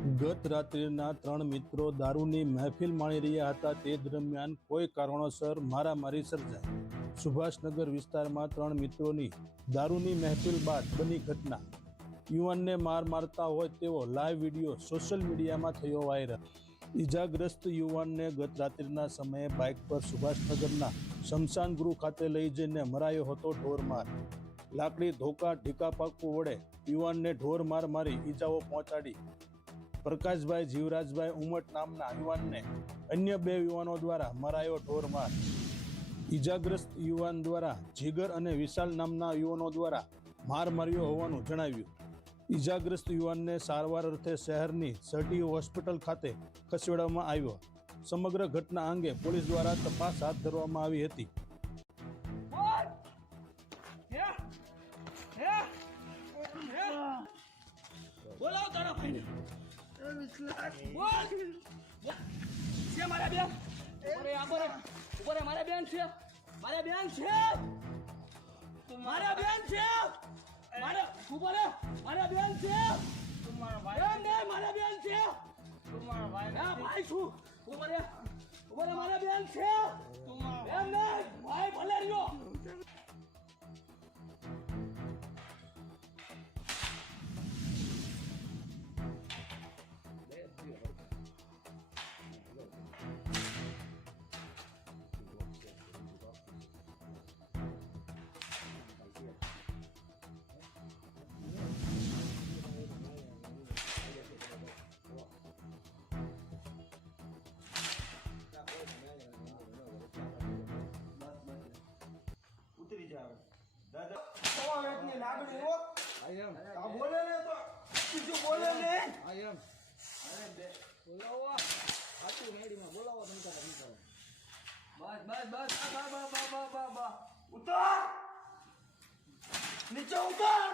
ગત રાત્રિના 3 મિત્રો દારૂની મહેફિલ માણી રહ્યા હતા તે દરમિયાન કોઈ કારણોસર મારામારી સર્જાઈ। સુભાષનગર વિસ્તારમાં 3 મિત્રોની દારૂની મહેફિલ બાદ બની ઘટના। યુવાનને માર મારતા હોય તેવો લાઈવ વિડીયો સોશિયલ મીડિયામાં થયો વાયરલ। ઈજાગ્રસ્ત યુવાનને ગત રાત્રિના સમયે બાઇક પર સુભાષનગરના શમશાન ગૃહ ખાતે લઈ જઈને મરાયો હતો ઢોરમાર। લાકડી ધોકા ઢીકા પાકું વડે યુવાનને ઢોરમાર મારી ઈજાઓ પહોંચાડી। પ્રકાશભાઈ જીવરાજભાઈ ઉમટ નામના યુવાનને અન્ય 2 યુવાનો દ્વારા મરાયો ઢોરમાર। ઈજાગ્રસ્ત યુવાન દ્વારા જીગર અને વિશાલ નામના યુવાનો દ્વારા માર માર્યો હોવાનું જણાવ્યું। ઈજાગ્રસ્ત યુવાનને સારવાર અર્થે શહેરની સટી હોસ્પિટલ ખાતે ખસેડવામાં આવ્યો। સમગ્ર ઘટના અંગે પોલીસ દ્વારા તપાસ હાથ ધરવામાં આવી હતી। બોલાવો તારા ભાઈને બોલ છે મારા બેન ઉપર મારા બેન છે મારા બેન છે મારા બેન છે મારા ઉપર મારા બેન છે તમારા ભાઈ ને મારા બેન છે તમારા ભાઈ ના ભાઈ છું ઉપર મારા બેન છે તમારા બેન ને ભાઈ ભલે રહ્યો। ઉતરી જાવ દાદા સવાળની લાગણી હો આયમ આ બોલે ને તો બીજું બોલે ને આયમ અરે બે બોલાવો આટુ રેડીમાં બોલાવો તમે તો નહીં કરો બસ બા ઉતાર નીચે ઉતાર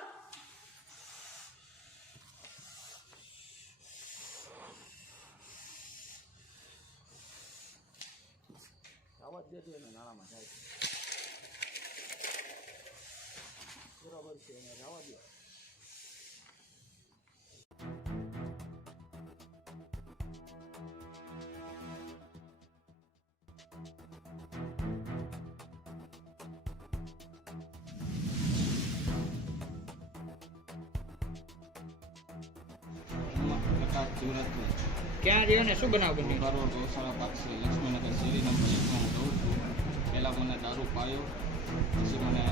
આવાજ દેજો એને નાણામાં જાય બરાબર છે એને જવા દો। ક્યાં રહ્યો ને શું બનાવ બન્યો? કરોડ ગૌશાળા પાસે લક્ષ્મીનગર શેરી નંબર 1 માં હું રહું છું। પહેલાં મને દારૂ પાયો, પછી મને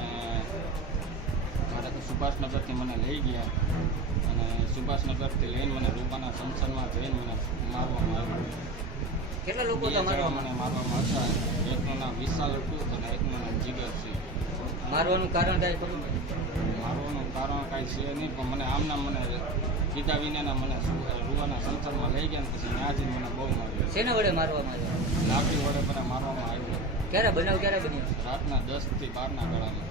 મારા સુભાષનગરથી મને લઈ ગયા અને સુભાષનગરથી લઈને મને રૂપાના શમશાનમાં જઈને મને મારવામાં આવ્યો। કેટલા લોકો હતા મને મારવામાં હતા। એકનું નામ વિશાલ હતું અને એકનું નામ જીગર છે। મારવાનું કારણ કાંઈ ખબર મારવાનું કારણ કાંઈ છે નહીં, પણ મને આમના મને કીધા વિનાના મને રૂવાના શમશાનમાં લઈ ગયા ને પછી ત્યાંથી મને બહુ માર્યો। શેના વડે મારવામાં આવ્યો? લાકડી વડે મને મારવામાં આવ્યો। ક્યારે બન્યો? રાતના 10 થી 12 ગાળામાં।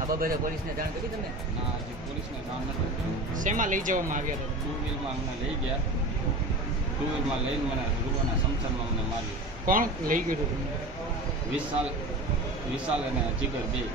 આ બાબતે પોલીસને જાણ કરી તમે? ના, હજી પોલીસને જાણ નથી કરી। શેમાં લઈ જવામાં આવ્યા હતા? 2 વ્હીલમાં મને લઈ ગયા। 2 વ્હીલમાં લઈને મને રૂવાના શમશાનમાં મને માર્યો। કોણ લઈ ગયું હતું? વિશાલ અને જીગર 2।